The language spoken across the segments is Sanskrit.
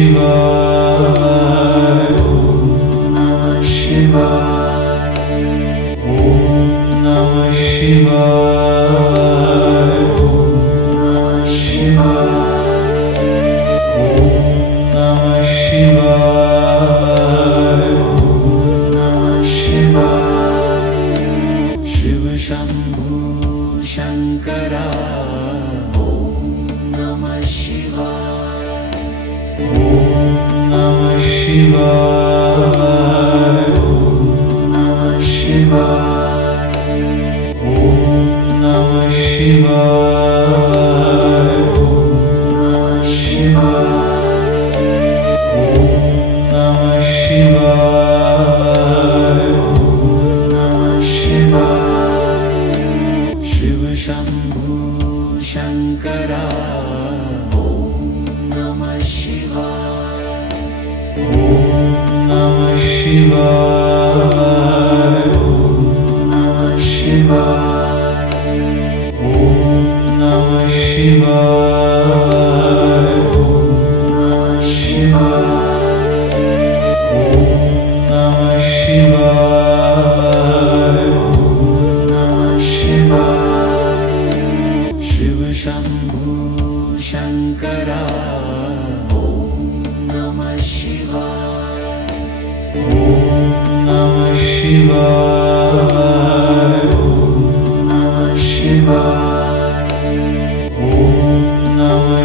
शिवाय ॐ नमः शिवाय ॐ नमः शिवाय ॐ नमः शिवाय ॐ नमः शिवाय ॐ नमः शिवाय शिव शंभू शंकरा ॐ नमः शिवाय ॐ नमः शिवाय ॐ नमः शिवाय ॐ नमः शिवाय ॐ नमः शिवाय ॐ नमः शिवाय ॐ नमः शिवाय शिव शंभू शंकरा ॐ नमः शिवाय ॐ नमः शिवाय ॐ नमः शिवाय ॐ नमः शिवाय ॐ नमः शिवाय ॐ नमः शिवाय ॐ नमः शिवाय शिव शंभू शंकरा ॐ नमः शिवाय ॐ नमः शिवाय ॐ नमः शिवाय ॐ नमः शिवाय ॐ नमः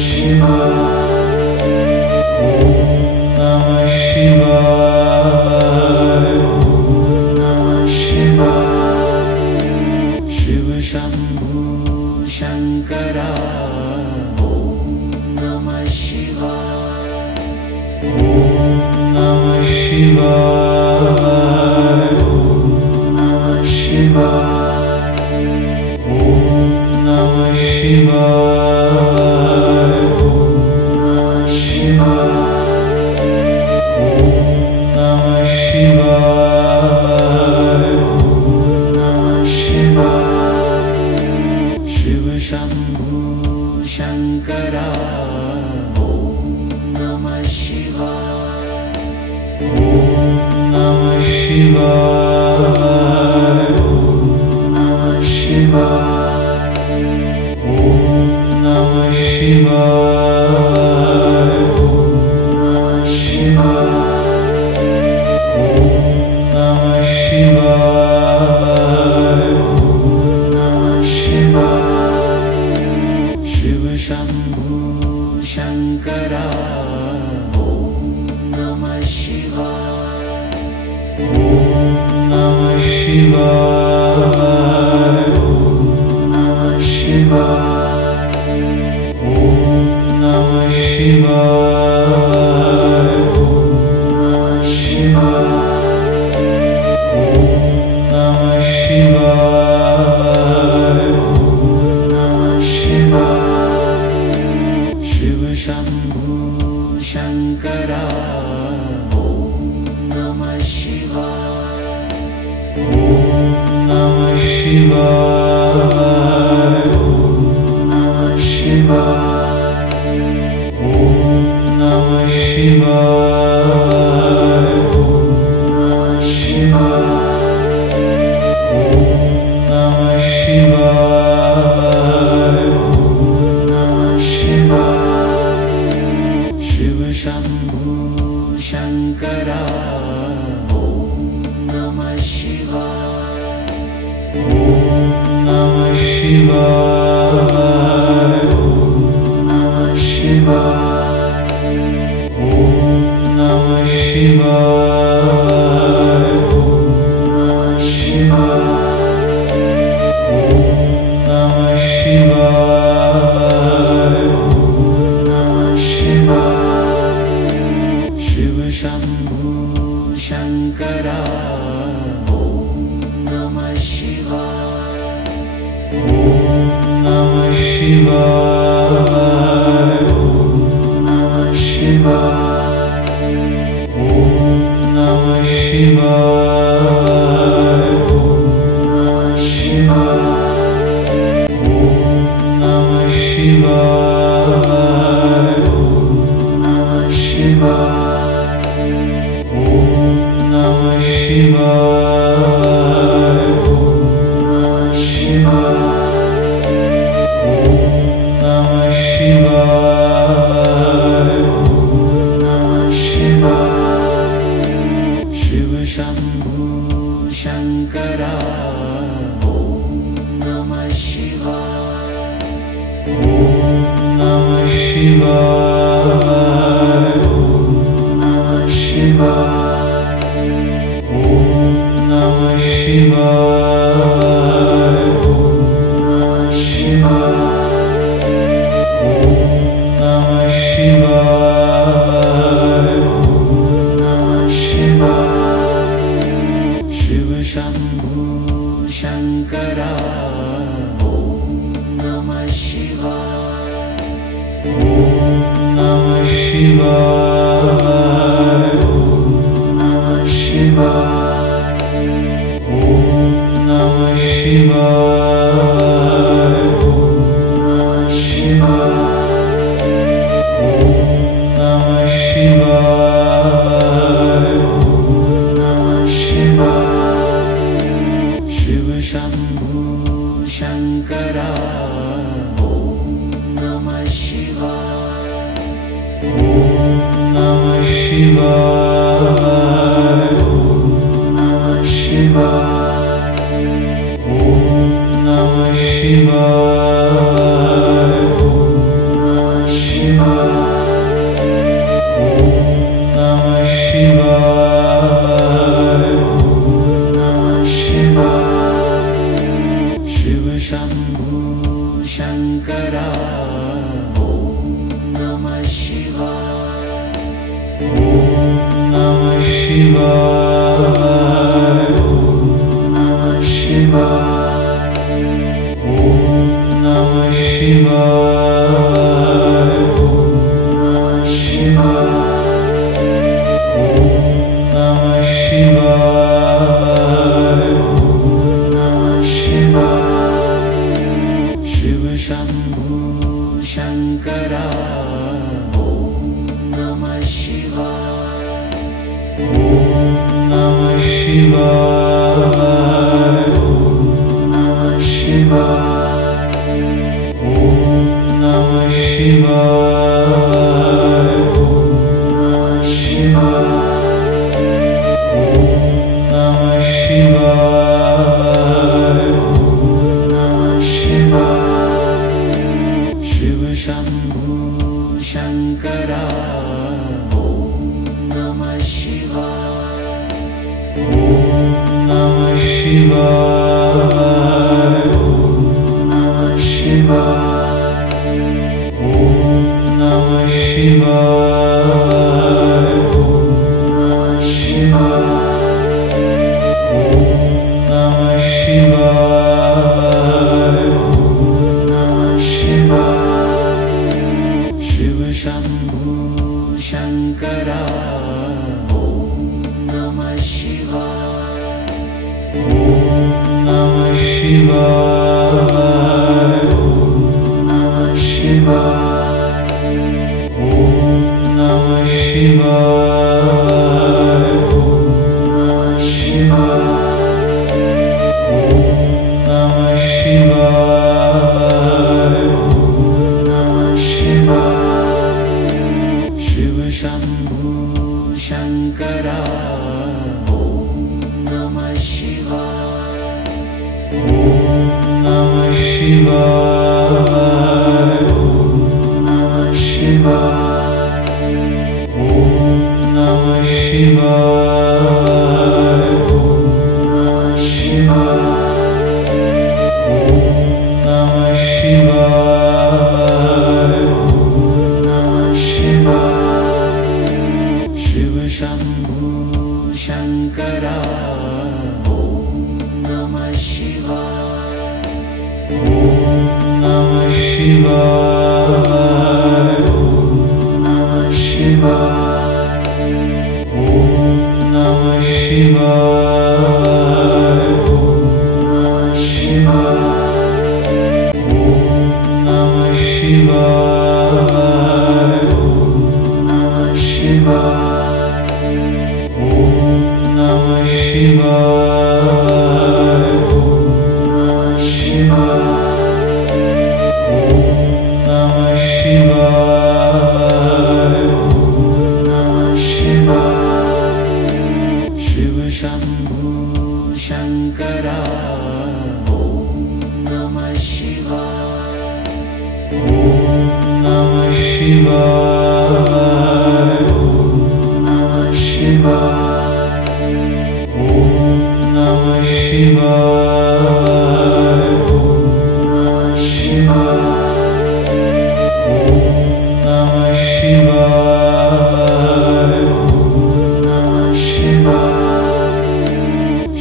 शिवाय ॐ नमः शिवाय ॐ नमः शिवाय शिव शंभू शंकरा ॐ नमः शिवाय ॐ नमः शिवाय ॐ नमः शिवाय ॐ नमः शिवाय ॐ नमः शिवाय ॐ नमः शिवाय ॐ नमः शिवाय शिव शंभू शंकरा ॐ नमः शिवाय ॐ नमः शिवाय ॐ नमः शिवाय ॐ नमः शिवाय ॐ नमः शिवाय ॐ नमः शिवाय ॐ नमः शिवाय शिव शंभू शंकरा ॐ नमः शिवाय ॐ नमः शिवाय ॐ नमः शिवाय ॐ नमः शिवाय ॐ नमः शिवाय ॐ नमः शिवाय ॐ नमः शिवाय शिव शंभू शंकरा ॐ नमः शिवाय ॐ नमः शिवाय ॐ नमः शिवाय ॐ नमः शिवाय ॐ नमः शिवाय ॐ नमः शिवाय ॐ नमः शिवाय शिव शंभू शंकरा ॐ नमः शिवाय ॐ नमः शिवाय ॐ नमः शिवाय ॐ नमः शिवाय ॐ नमः शिवाय ॐ नमः शिवाय ॐ नमः शिवाय शिव शंभू शंकरा ॐ नमः शिवाय ॐ नमः शिवाय ॐ नमः शिवाय ॐ नमः शिवाय ॐ नमः शिवाय ॐ नमः शिवाय Namah Shivaya. Om Namah Shivaya. Om Namah Shivaya. Om Namah Shivaya. Om Namah Shivaya. Shiva Shambhu Shankara. Om Namah Shivaya. Om Namah Shivaya. Om Namah Shivaya. Om Namah Shivaya. Om Namah Shivaya. Om Namah Shivaya. Shiva Shambhu Shankara. Om Namah Shivaya. Om Namah Shivaya. Om Namah Shivaya. Om Namah Shivaya. Om Namah Shivaya. Om Namah Shivaya. Shiva Shambhu Shankara. Om Namah Shivaya. Om Namah Shivaya. Om Namah Shivaya. Om Namah Shivaya. Om Namah Shivaya. Om Namah Shivaya. Shiva Shambhu Shankara. Om Namah Shivaya. Om Namah Shivaya. Om Namah Shivaya. Om Namah Shivaya. Om Namah Shivaya. Om Namah Shivaya. Shiva Shambhu Shankara. Om Namah Shivaya. Om Namah Shivaya. Om Namah Shivaya. Om Namah Shivaya. Om Namah Shivaya. Om Namah Shivaya. Shiva Shambhu Shankara. Om Namah Shivaya. Om Namah Shivaya. Om Namah Shivaya. Om Namah Shivaya. Om Namah Shivaya. Om Namah Shivaya. Shiva Shambhu Shankara. Om Namah Shivaya. Om Namah Shivaya. Om Namah Shivaya. Om Namah Shivaya. Om Namah Shivaya. Om Namah Shivaya. Shiva Shambhu Shankara. Om Namah Shivaya. Om Namah Shivaya. Om Namah Shivaya. Om Namah Shivaya. Om Namah Shivaya. Om Namah Shivaya. Om Namah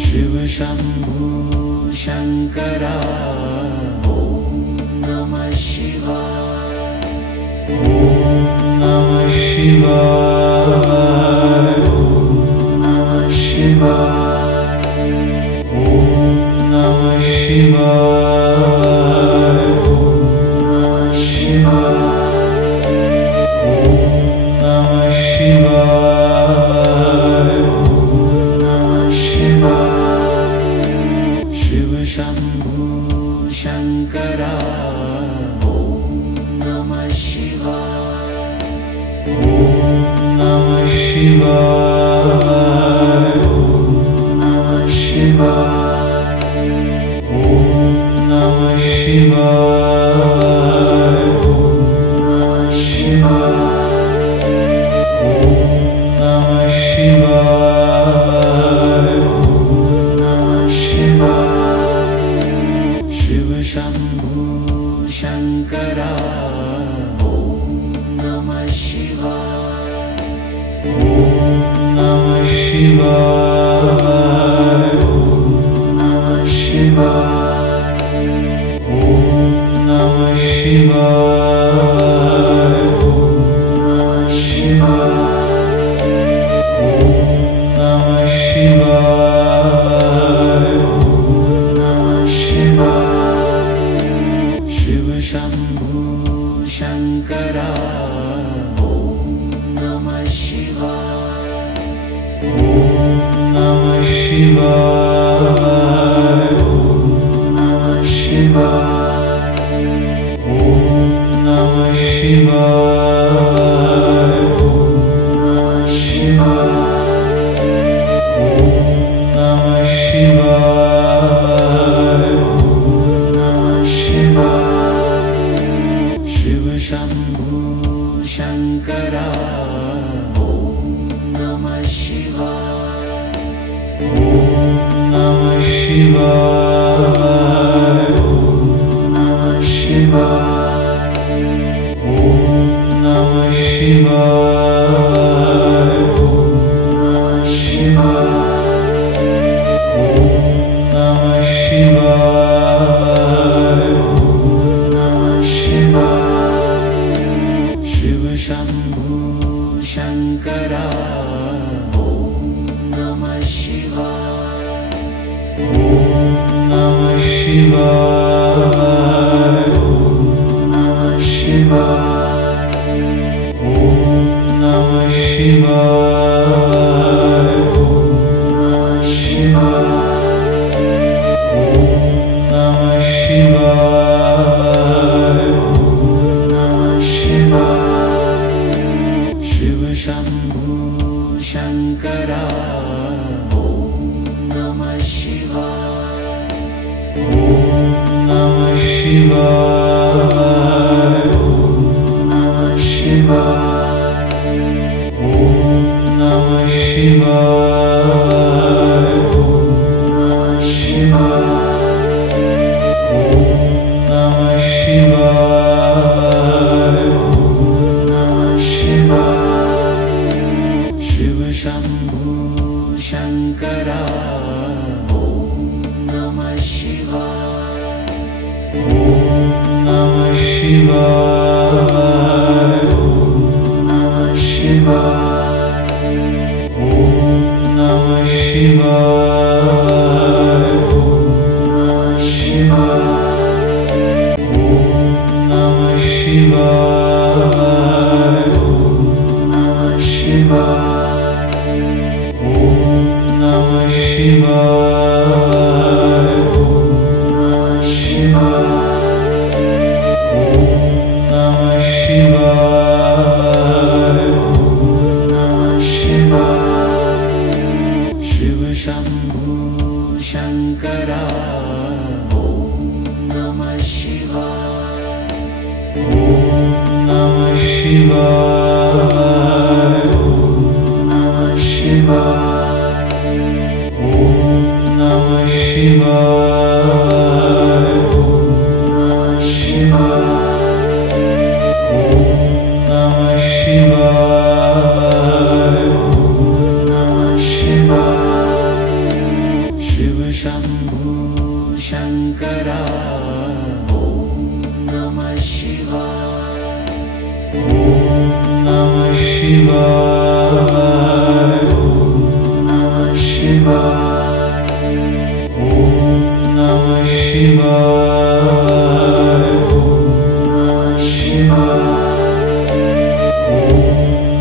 Shiva Shambhu Shankara ओम नमः शिवाय शिव शंभू शंकरा ओम नमः शिवाय शिव शंभू शंकरा ओम नमः शिवाय शिव शंभू शंकरा ओम नमः शिवाय शिव शंभू शंकरा ओम नमः शिवाय शिव शंभू शंकरा ओम नमः शिव शंभू शंकरा ओम नमः शिव शंभू शंकरा ओम नमः शिव शंभू शंकरा ओम नमः शिवाय Namah Shivaya. Namah Shivaya. Namah Shivaya. Namah Shivaya. Namah Shivaya. Namah Shivaya. Shiva Shambhu Shankara ओम नमः शिवाय Namah Shivaya. Namah Shivaya. Namah Shivaya. Namah Shivaya.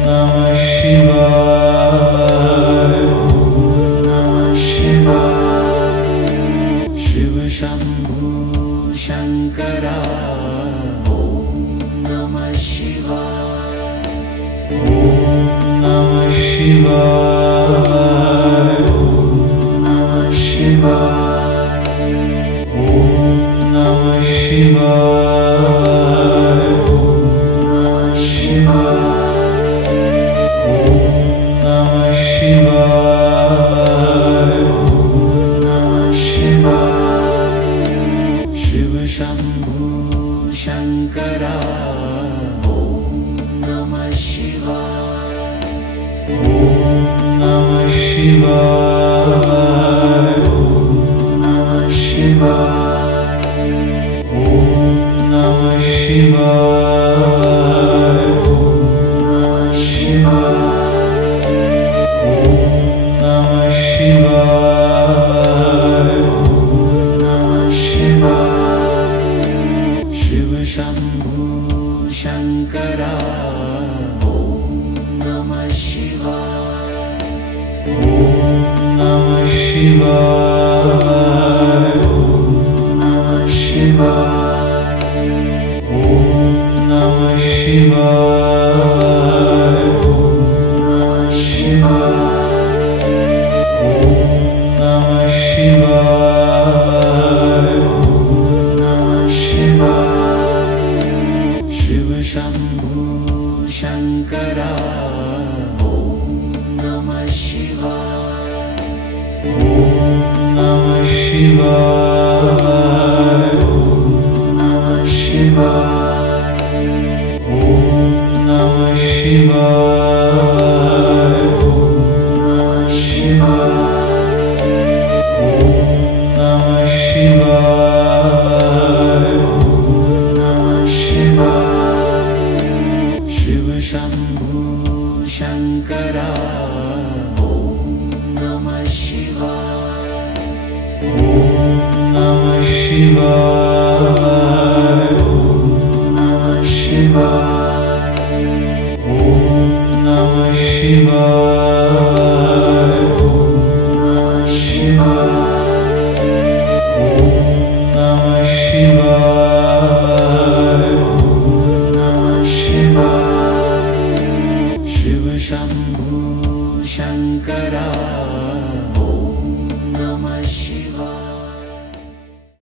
Namah Shivaya. Namah Shivaya. Shiva Shambhu Shankara ओम नमः शिवाय Namah Shivaya. Namah Shivaya. Namah Shivaya. Namah Shivaya. Namah Shivaya. Namah Shivaya. Shiva Shambhu Shankara ओम नमः शिवाय Namah Shivaya. Namah Shivaya. Namah Shivaya. Namah Shivaya. Namah Shivaya. Namah Shivaya. Shiva Shambhu Shankara ओम नमः शिवाय Namah Shivaya. Namah Shivaya. Namah Shivaya. Namah Shivaya. Namah Shivaya. Namah Shivaya. Shiva Shambhu Shankara ओम नमः शिवाय Namah Shivaya. Namah Shivaya. Namah Shivaya. Namah Shivaya. Namah Shivaya. Namah Shivaya. Namah Shivaya. Shiva Shambhu Shankara ओम नमः शिवाय Namah Shivaya. Namah Shivaya. Shiva Shambhu Shankara